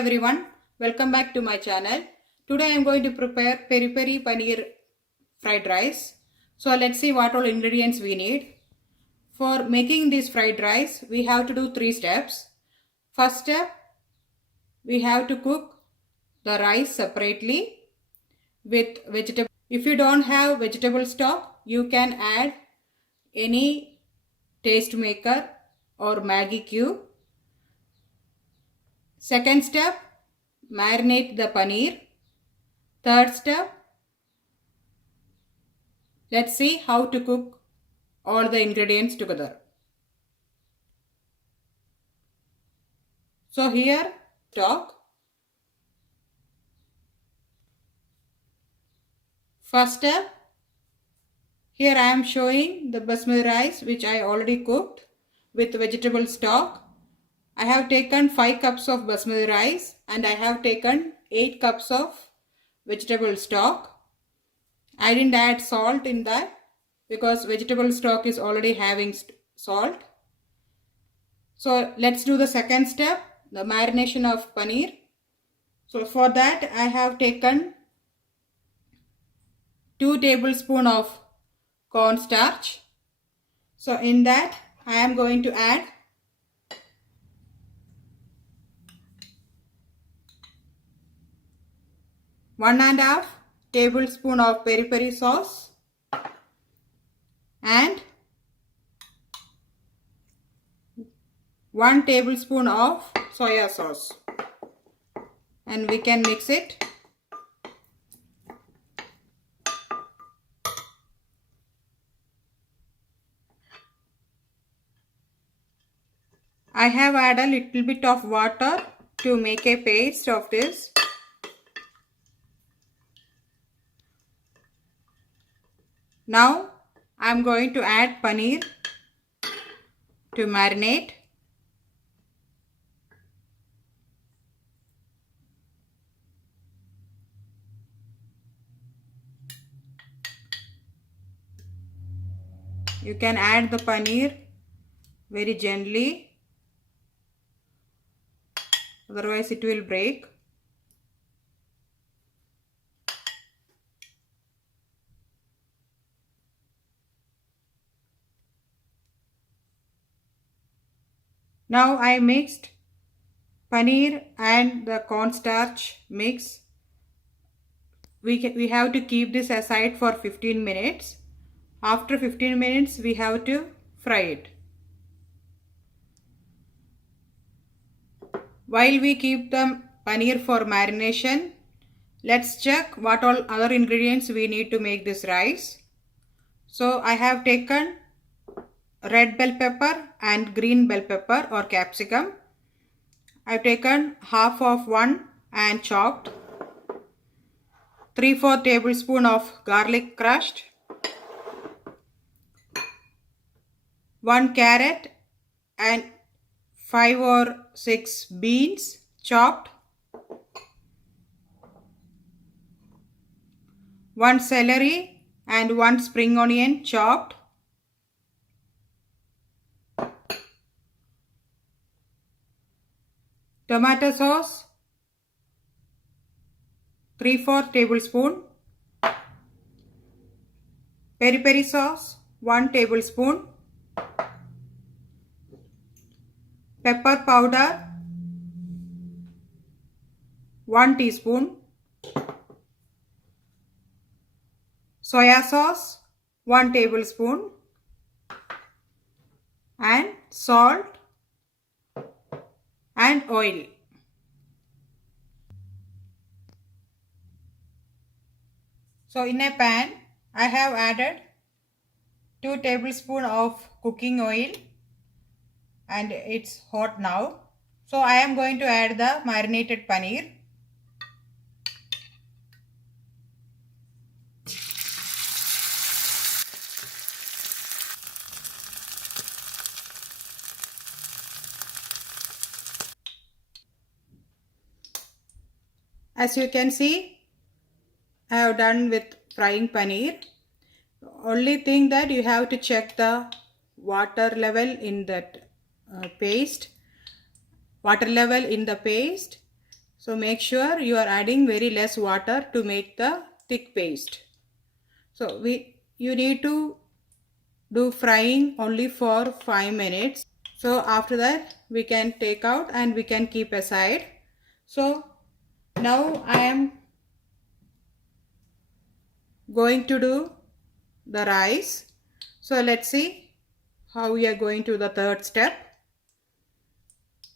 everyone, welcome back to my channel. Today I am going to prepare Peri-Peri Paneer fried rice. So let's see what all ingredients we need. For making this fried rice, we have to do 3 steps. First step, we have to cook the rice separately with vegetable. If you don't have vegetable stock, you can add any taste maker or Maggi cube. Second step, marinate the paneer. Third step, let's see how to cook all the ingredients together. So here, stock. First step, here I am showing the basmati rice which I already cooked with vegetable stock. I have taken 5 cups of basmati rice and I have taken 8 cups of vegetable stock. I didn't add salt in that because vegetable stock is already having salt. So let's do the second step, the marination of paneer. So for that I have taken 2 tablespoons of cornstarch. So in that I am going to add 1½ tablespoon of peri-peri sauce and 1 tablespoon of soya sauce, and we can mix it. I have added a little bit of water to make a paste of this. Now I am going to add paneer to marinate. You can add the paneer very gently, otherwise it will break. Now I mixed paneer and the cornstarch mix. We have to keep this aside for 15 minutes. After 15 minutes we have to fry it. While we keep the paneer for marination, let's check what all other ingredients we need to make this rice. So I have taken red bell pepper and green bell pepper or capsicum. I have taken half of one and chopped. 3/4 tablespoon of garlic crushed. 1 carrot and 5 or 6 beans chopped. 1 celery and 1 spring onion chopped. Tomato sauce 3/4 tablespoon. Peri-peri sauce 1 tablespoon. Pepper powder 1 teaspoon. Soya sauce 1 tablespoon. And salt and oil. So in a pan I have added 2 tablespoons of cooking oil and it's hot now. So I am going to add the marinated paneer. As you can see, I have done with frying paneer. Only thing that you have to check the water level in that paste. So make sure you are adding very less water to make the thick paste. So you need to do frying only for 5 minutes. So after that we can take out and we can keep aside. So now I am going to do the rice. So let's see how we are going to the third step.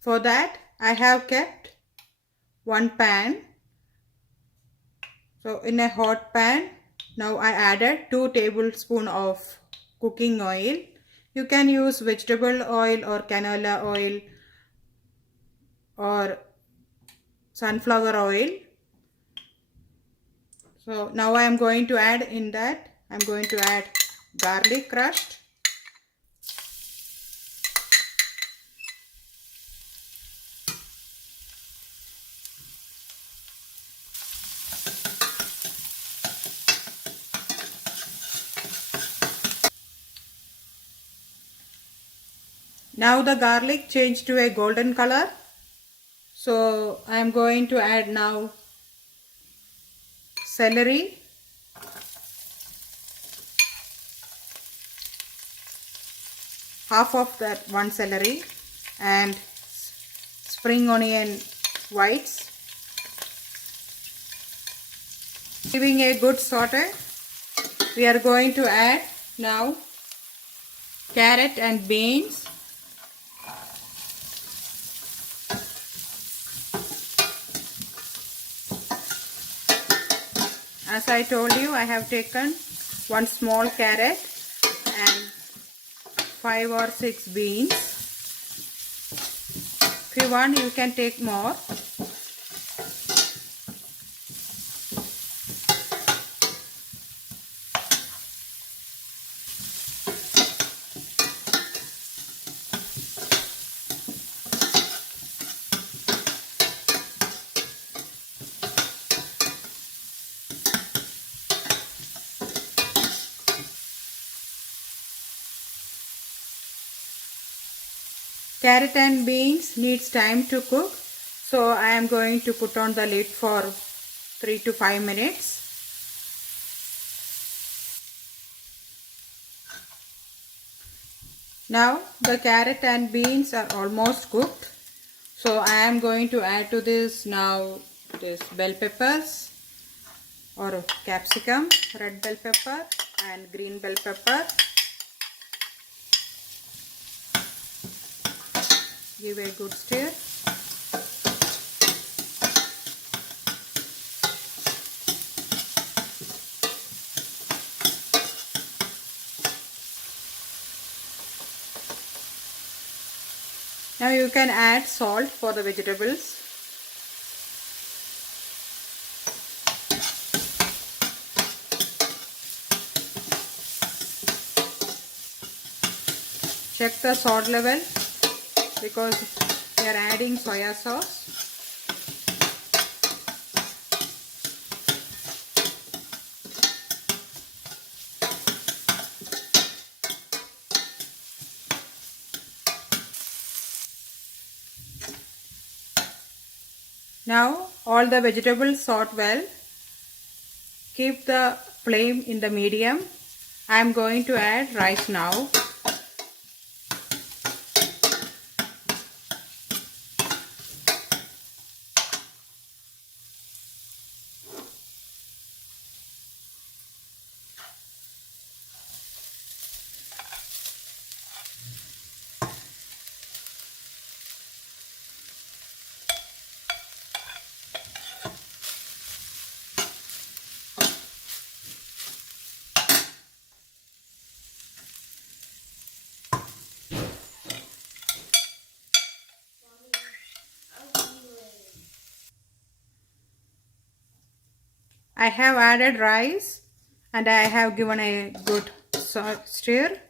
For that I have kept one pan. So in a hot pan, now I added 2 tablespoons of cooking oil. You can use vegetable oil or canola oil or sunflower oil. So now I am going to add in that, I am going to add garlic crushed. Now the garlic changed to a golden color. So I am going to add now celery, half of that one celery, and spring onion whites. Giving a good saute, we are going to add now carrot and beans. As I told you, I have taken one small carrot and 5 or 6 beans. If you want, you can take more. Carrot and beans needs time to cook, so I am going to put on the lid for 3 to 5 minutes. Now the carrot and beans are almost cooked, so I am going to add to this now this bell peppers or capsicum, red bell pepper and green bell pepper. Give a good stir. Now you can add salt for the vegetables. Check the salt level because we are adding soya sauce. Now all the vegetables sort well. Keep the flame in the medium. I am going to add rice now. I have added rice and I have given a good stir.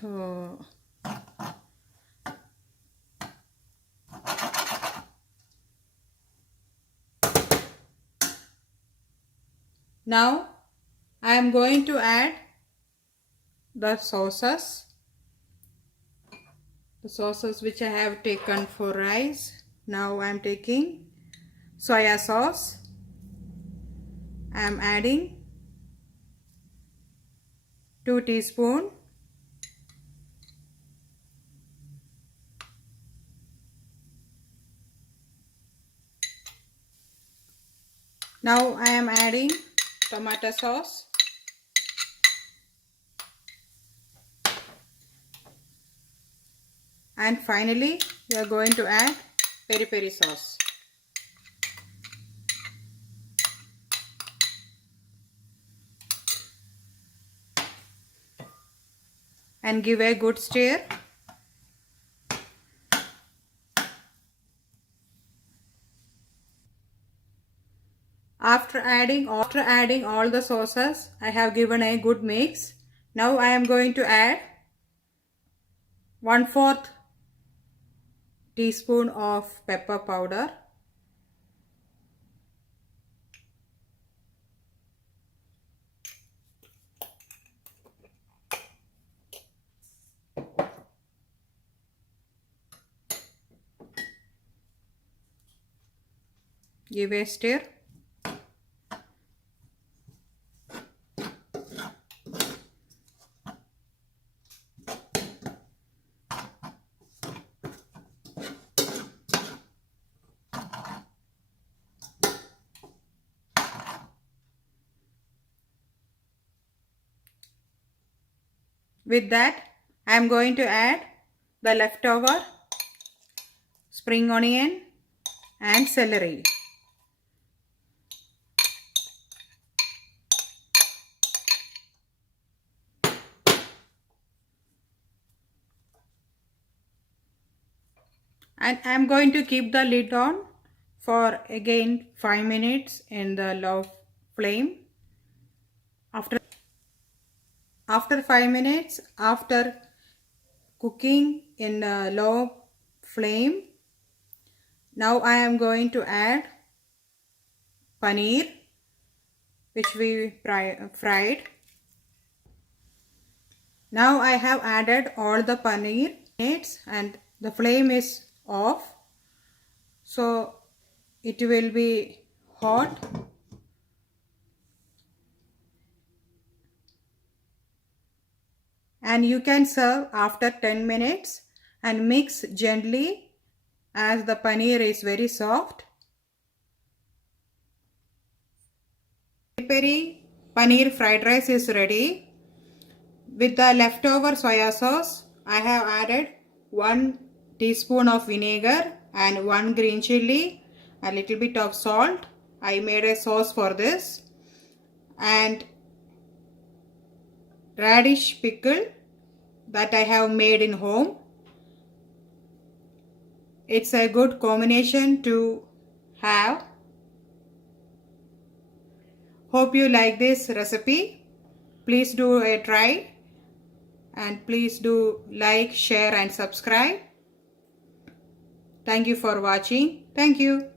So now I am going to add the sauces which I have taken for rice. Now I am taking soya sauce. I am adding 2 teaspoons. Now I am adding tomato sauce. And finally, we are going to add peri-peri sauce. And give a good stir. After adding all the sauces, I have given a good mix. Now I am going to add 1/4 teaspoon of pepper powder. Give a stir. With that, I am going to add the leftover spring onion and celery. And I am going to keep the lid on for again 5 minutes in the low flame. After 5 minutes, after cooking in a low flame, now I am going to add paneer which we fried. Now I have added all the paneer and the flame is off, so it will be hot. And you can serve after 10 minutes and mix gently as the paneer is very soft. Peri-Peri Paneer fried rice is ready. With the leftover soya sauce, I have added 1 teaspoon of vinegar and 1 green chilli, a little bit of salt. I made a sauce for this, and radish pickle that I have made in home. It's a good combination to have. Hope you like this recipe. Please do a try, and please do like, share and subscribe. Thank you for watching. Thank you.